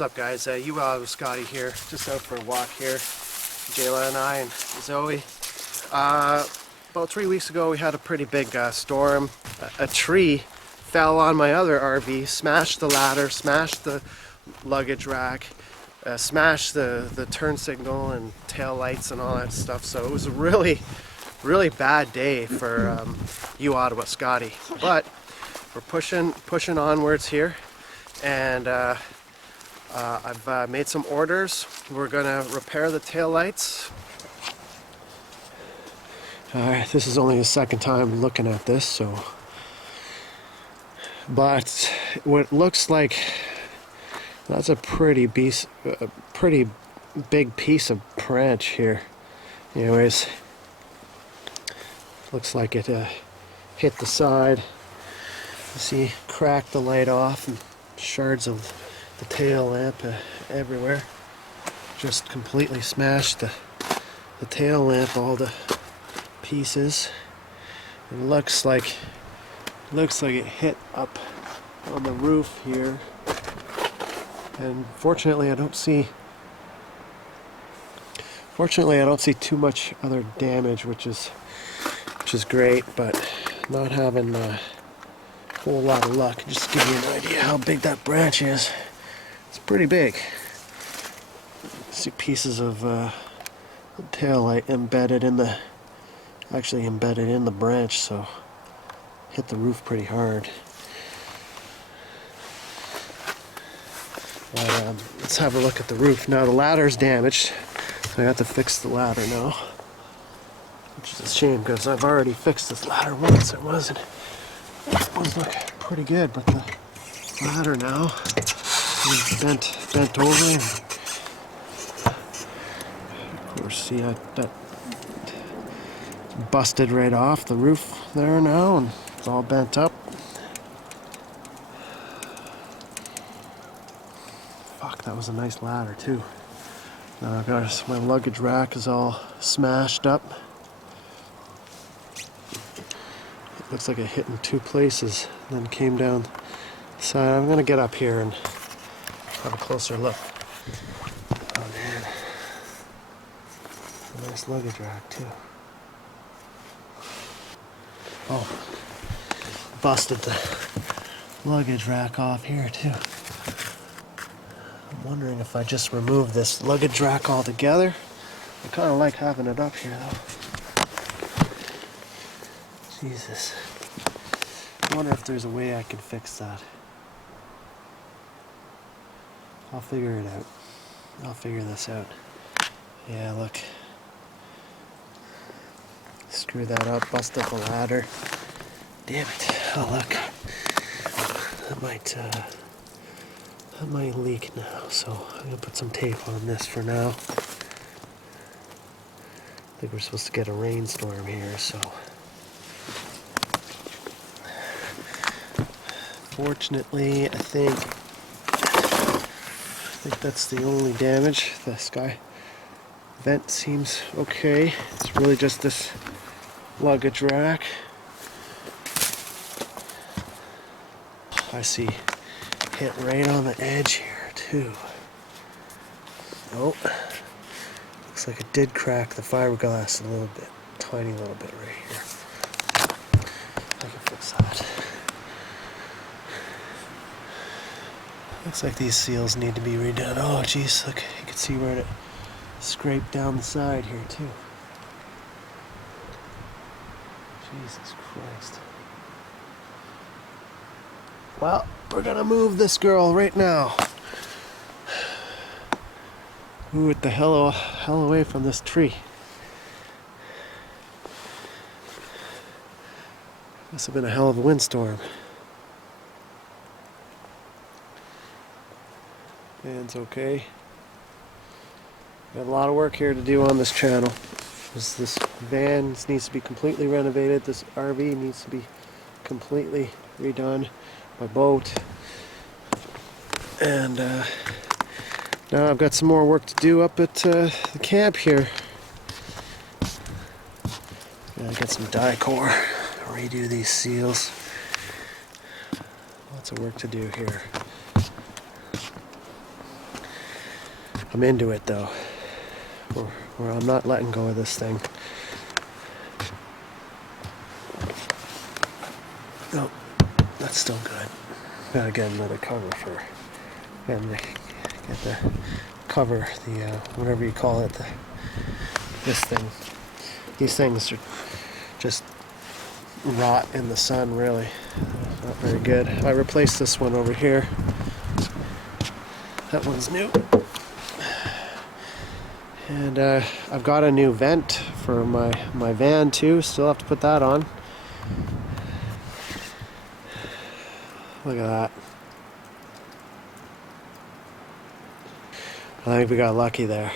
What's up, guys? You with Scotty here, just out for a walk here. Jayla and I and Zoe. About 3 weeks ago we had a pretty big storm. A tree fell on my other RV, smashed the ladder, smashed the luggage rack, smashed the turn signal and tail lights and all that stuff. So it was a really bad day for you Ottawa Scotty. But we're pushing onwards here, and I've made some orders. We're gonna repair the tail lights. This is only the second time looking at this, so. But what looks like that's a pretty big piece of branch here. Anyways, looks like it hit the side. You see, cracked the light off and shards of the tail lamp everywhere. Just completely smashed the tail lamp, all the pieces. It looks like it hit up on the roof here. And fortunately I don't see too much other damage, which is great, but not having a whole lot of luck. Just to give you an idea how big that branch is. It's pretty big. See pieces of the tail light embedded in the branch, so hit the roof pretty hard. But, let's have a look at the roof now. The ladder's damaged, so I have to fix the ladder now, which is a shame because I've already fixed this ladder once. It was looking pretty good, but the ladder now is bent over. And of course, see that busted right off the roof there now, and it's all bent up. Fuck, that was a nice ladder too. Now I've got my luggage rack is all smashed up. It looks like it hit in two places and then came down the side. I'm gonna get up here and have a closer look. Oh man, a nice luggage rack too. Oh, busted the luggage rack off here too. I'm wondering if I just remove this luggage rack altogether. I kind of like having it up here though. Jesus. I wonder if there's a way I can fix that. I'll figure it out. I'll figure this out. Yeah, look. Screw that up, bust up a ladder. Damn it. Oh, look. That might leak now, so I'm gonna put some tape on this for now. I think we're supposed to get a rainstorm here, so. Fortunately, I think that's the only damage. The sky vent seems okay. It's really just this luggage rack. I see hit right on the edge here too. Oh, looks like it did crack the fiberglass a little bit, tiny little bit right here. I can fix that. Looks like these seals need to be redone. Oh geez, look, you can see where it scraped down the side here too. Jesus Christ. Well, we're gonna move this girl right now. Move it the hell away from this tree. Must have been a hell of a windstorm. Van's okay. Got a lot of work here to do on this channel. This van needs to be completely renovated. This RV needs to be completely redone. My boat. And now I've got some more work to do up at the camp here. Gotta get some die-core, redo these seals. Lots of work to do here. I'm into it though. Or I'm not letting go of this thing. No, that's still good. Gotta get another cover for. Get the cover, the whatever you call it. This thing. These things are just rot in the sun, really. Not very good. I replaced this one over here. That one's new. And I've got a new vent for my van too. Still have to put that on. Look at that. I think we got lucky there.